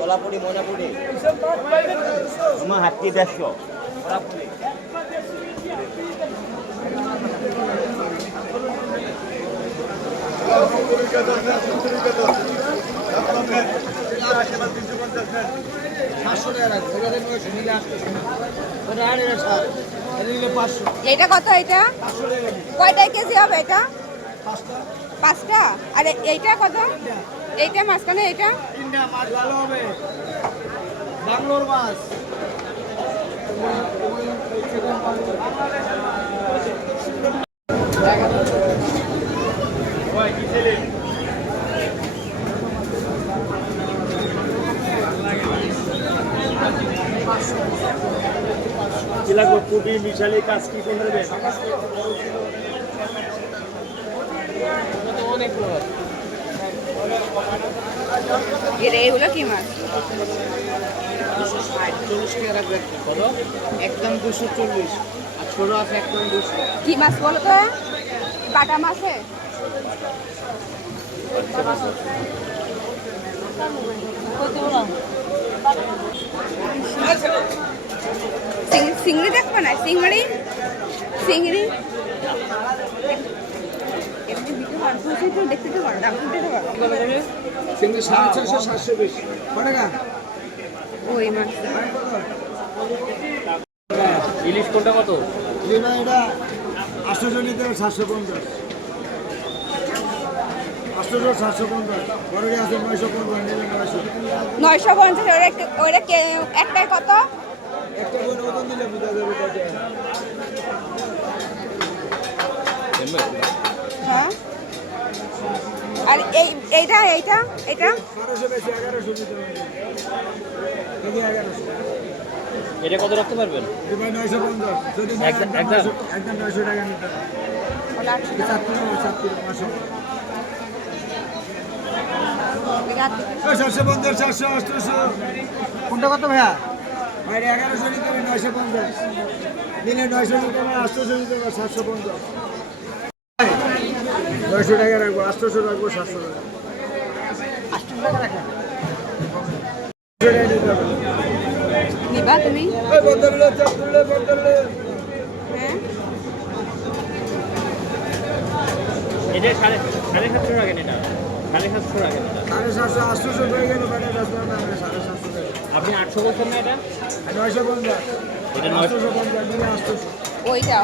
কলাপুরি ময়নাপুরি আমার হাতি 150 এটা কত? এটা কয়টায় কেজি হবে? এটা 5টা। আর এইটা কত? এইটা মাঝখানে এইটা মাছ ভালো হবে, বাংলোর মাছ। কি লাগবে? পুটি মিশালি কাজ কি কোন দেবে? এইগুলো কি মাছ? 240 টাকা রাখবে। কত? একদম 240 আর ছোট আছে একদম 200। কি মাছ বলো তো? বাটা মাছে? চিংড়ি দেখবো না? চিংড়ি চিংড়ি দেখতে তো পারো, দাম দিতে পারো। চিংড়ি 650 720 টাকা। ওই মাছ ইলিশ কোনটা কত? এটা 800 নিতে 750, 800 750, বড় আছে 950 নিলে 950। ওইটা একটাই কত? একটা করে ওজন দিলে বুঝা যাবে কত। হ্যাঁ। আর এইটা 1200 বেশি 1100 দিতে হবে। এই 1100 এটা কত রাখতে পারবেন? এই ভাই 950 যদি একদম 900 টাকা নিতে হবে। 750 400 800। কোনটা কত ভাইয়া? ভাই 1100 নিতে হবে 950 দিলে 900 নিতে হবে 800 নিতে হবে 750। 900 টাকা রাখবো, 800 রাখবো, 700 টাকা। 800 টাকা রাখেন। নিবা তুমি? বদলে চতুর্লে বদলে। হ্যাঁ। এটা 750 রাখেন। এটা 750 রাখেন। 750 800 হয়ে গেল মানে 750 টাকা। আপনি 800 বলছেন না? এটা 950। এটা 950 দিলে 800। ওইটা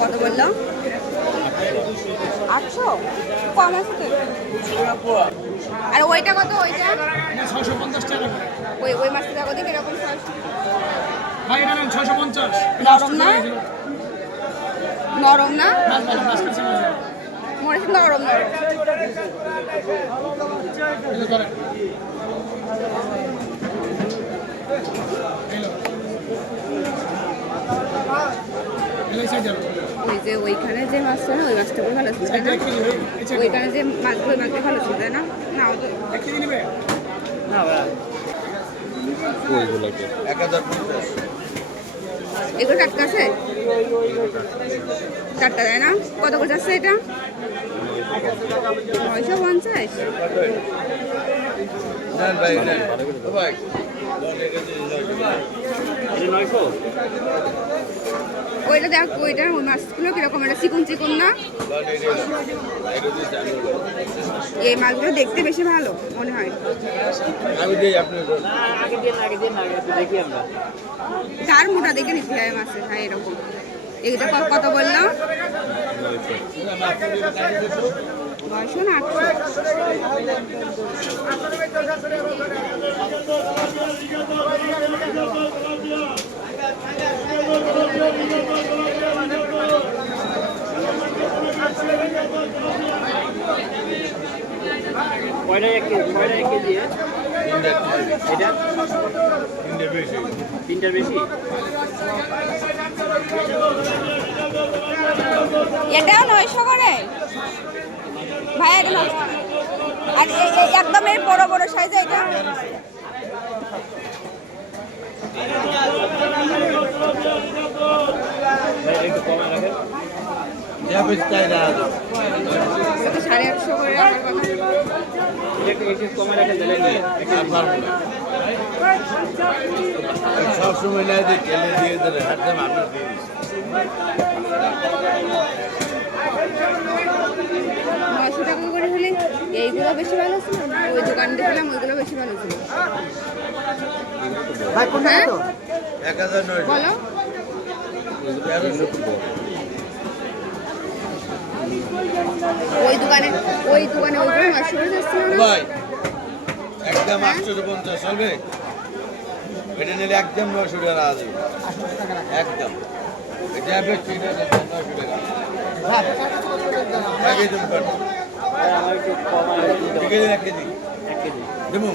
কত বললো? 800 কম আছে তো। আর ওইটা কত? ওইটা 650 টাকা। ওই মাছটা কত? কিরকম? ভাই এটা 650। নরম না? নরম না? মনে হচ্ছে নরম। ওই যে ওইখানে যে মাছটা না, ওই মাছটা ভালো ছিল না? ওইখানে যে মাছগুলো, ওই মাছটা ভালো ছিল না? না ওইগুলোকে 1050। এগুলো টাটকা আছে? টাটকা দেয় না? কত করে যাচ্ছে এটা? 950। ওইটা দেখ, ওই মাছগুলো কিরকম? এটা চিকন না? এই মাছগুলো দেখতে বেশি ভালো মনে হয়। তার মোটা দেখে নিতে হয় মাছের। হ্যাঁ এরকম। এটা কত বললো? 900 না 800? কয়টা এক কেজি? এটা তিনটার বেশি। এটাও 900 করে ভাই, এটা 900। আর একদম এর বড় বড় সাইজ এটা একটু কমে রাখেন। এটা 850 করে আমার বাবা। একটু কমে রাখেন তাহলে নিয়ে সবসময় নাই যে কেলে দিয়ে দিলে একদম আপনার দিয়ে দিচ্ছি। 900 টাকা করে হলে এইগুলো বেশি ভালো ছিল, ওই দোকানে দেখলাম ওইগুলো বেশি ভালো ছিল। ভাই কোনটা হ্যাঁ? কত? 1900 বলো 1300 ওই দোকানে ওইগুলো 900 করে যাচ্ছিল না? ভাই একদম 850 চলবে। এটা নিলে একদম 900 টাকা আসবে একদম। এটা বেশি এটা 900 টাকা আগে তুমি কর আমার একটু কমায় দিতে ঠিক আছে 1 কেজি 1 কেজি। দেবো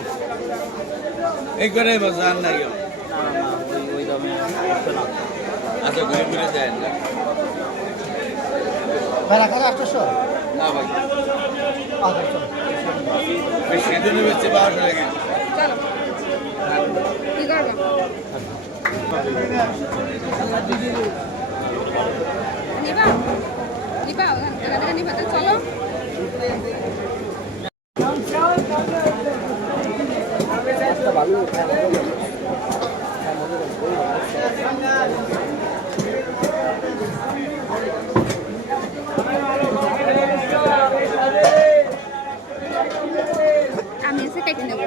এই করে বাস আর নাই কেউ। না ওই দামে হচ্ছে না। আচ্ছা ঘুরে ঘুরে যায় না ভাই রাখা 800? না ভাই আচ্ছা চলো। বেশি দিনে বেশি 1200 টাকা চলো কি করবো? নিবা নিবা এখান থেকে নিবা তো চলো। আমি এসে কেটে নেবো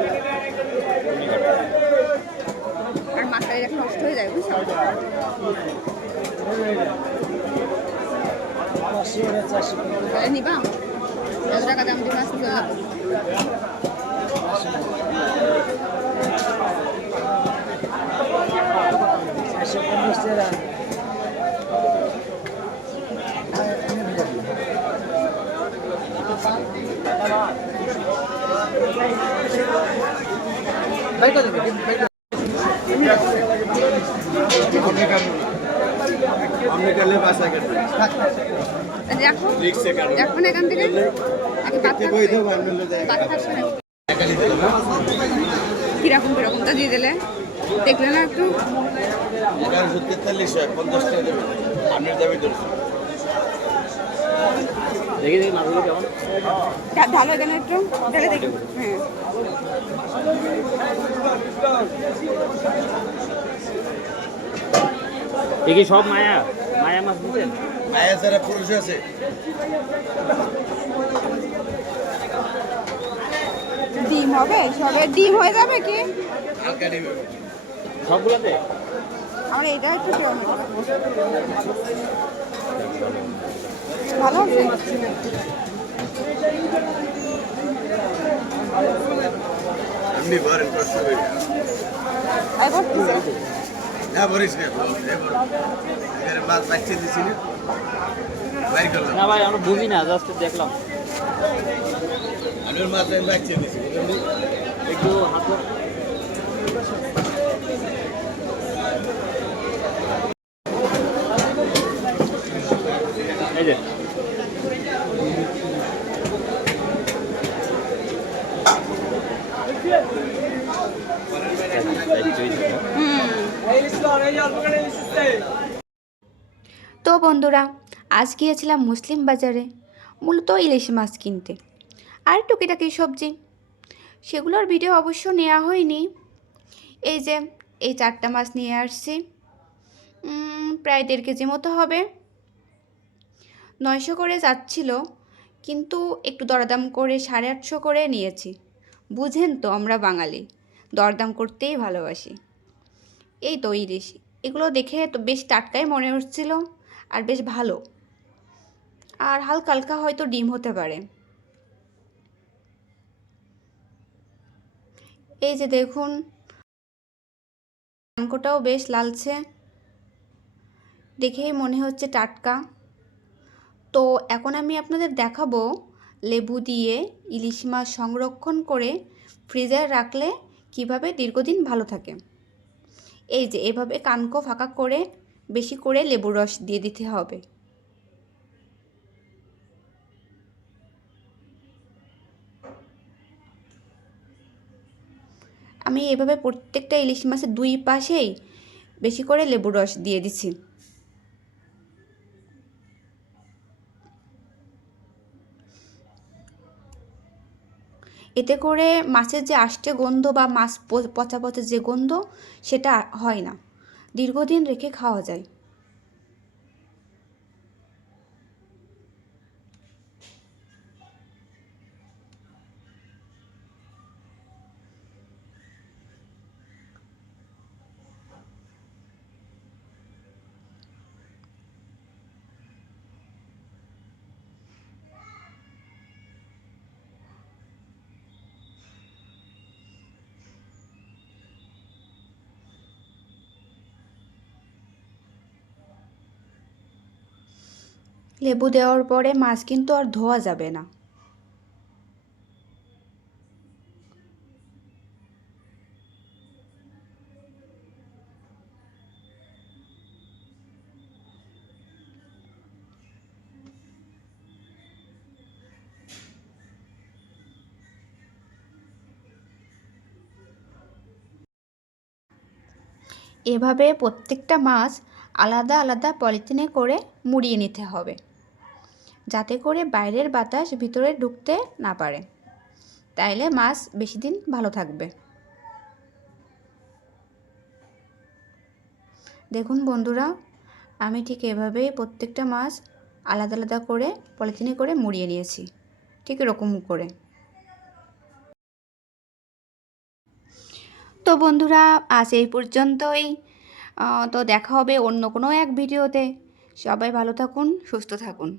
আর মাথায় এটা নষ্ট হয়ে যায় বুঝছো? তাহলে নিবা 10 টাকা দাম দিয়ে মাছ চলে যাবো। ভাই কত দেবে? ভাই কত? हमने कर ले पासा कर দেখো रिक्स से कर দেখো না এখান থেকে আগে বাদ कितने कोई तो मारने ले বাদ जाएगा থাকবে না। कर ली देगा কিরকম কিরকমটা দিয়ে দিলে দেখলে না একটু? 1143 है 50 টাকা দেবে हमने দেবে 200 দেখি দেখি মাছগুলো কেমন। ঢালো এখানে একটু ঢেলে দেখি। হ্যাঁ দেখি সব মায়া মায়া মাছ দিচ্ছেন। মায়া সারা পুরুষ আছে ডিম হবে সবে ডিম হয়ে যাবে কি? হালকা দিবে সবগুলোতে আমরা এটা একটু কেমন ভালো আছে। এমনি ভরেন কষ্ট হবে আই বলছি না ভরিস না এর মাছ বাচ্চা দিছি না বাইর করলাম না ভাই আমরা বুঝি না, জাস্ট দেখলাম আমি মাছ বাচ্চা দিছি একটু হাত এই যে তো বন্ধুরা, আজ গিয়েছিলাম মুসলিম বাজারে মূলত ইলিশ মাছ কিনতে আর টুকিটাকি সবজি, সেগুলোর ভিডিও অবশ্য নেওয়া হয়নি। এই যে এই 4টা মাছ নিয়ে আসছি, প্রায় 1.5 কেজি মতো হবে। 900 করে যাচ্ছিল, কিন্তু একটু দরদাম করে 850 করে নিয়েছি। বুঝেন তো আমরা বাঙালি দরদাম করতেই ভালোবাসি। এই তো ইলিশ, এগুলো দেখে তো বেশ টাটকাই মনে হচ্ছিল আর বেশ ভালো, আর হালকা হালকা হয়তো ডিম হতে পারে। এই যে দেখুন, মাংসটাও বেশ লালচে, দেখেই মনে হচ্ছে টাটকা। তো এখন আমি আপনাদের দেখাবো লেবু দিয়ে ইলিশ মাছ সংরক্ষণ করে ফ্রিজে রাখলে কিভাবে দীর্ঘদিন ভালো থাকে। এই যে এভাবে কানকো ফাঁকা করে বেশি করে লেবুর রস দিয়ে দিতে হবে। আমি এভাবে প্রত্যেকটা ইলিশ মাছের দুই পাশেই বেশি করে লেবুর রস দিয়ে দিছি। এতে করে মাছের যে আষ্টে গন্ধ বা মাছ পচা পচা যে গন্ধ সেটা হয় না, দীর্ঘদিন রেখে খাওয়া যায়। লেবু দেওয়ার পরে মাছ কিন্তু আর ধোয়া যাবে না। এভাবে প্রত্যেকটা মাছ আলাদা আলাদা পলিথিনে করে মুড়িয়ে নিতে হবে, যাতে করে বাইরের বাতাস ভিতরে ঢুকতে না পারে, তাইলে মাছ বেশি দিন ভালো থাকবে। দেখুন বন্ধুরা, আমি ঠিক এভাবেই প্রত্যেকটা মাছ আলাদা আলাদা করে পলিথিনে করে মুড়িয়ে নিয়েছি, ঠিক এরকম করে। তো বন্ধুরা, আজ এই পর্যন্তই। তো দেখা হবে অন্য কোনো এক ভিডিওতে। সবাই ভালো থাকুন, সুস্থ থাকুন।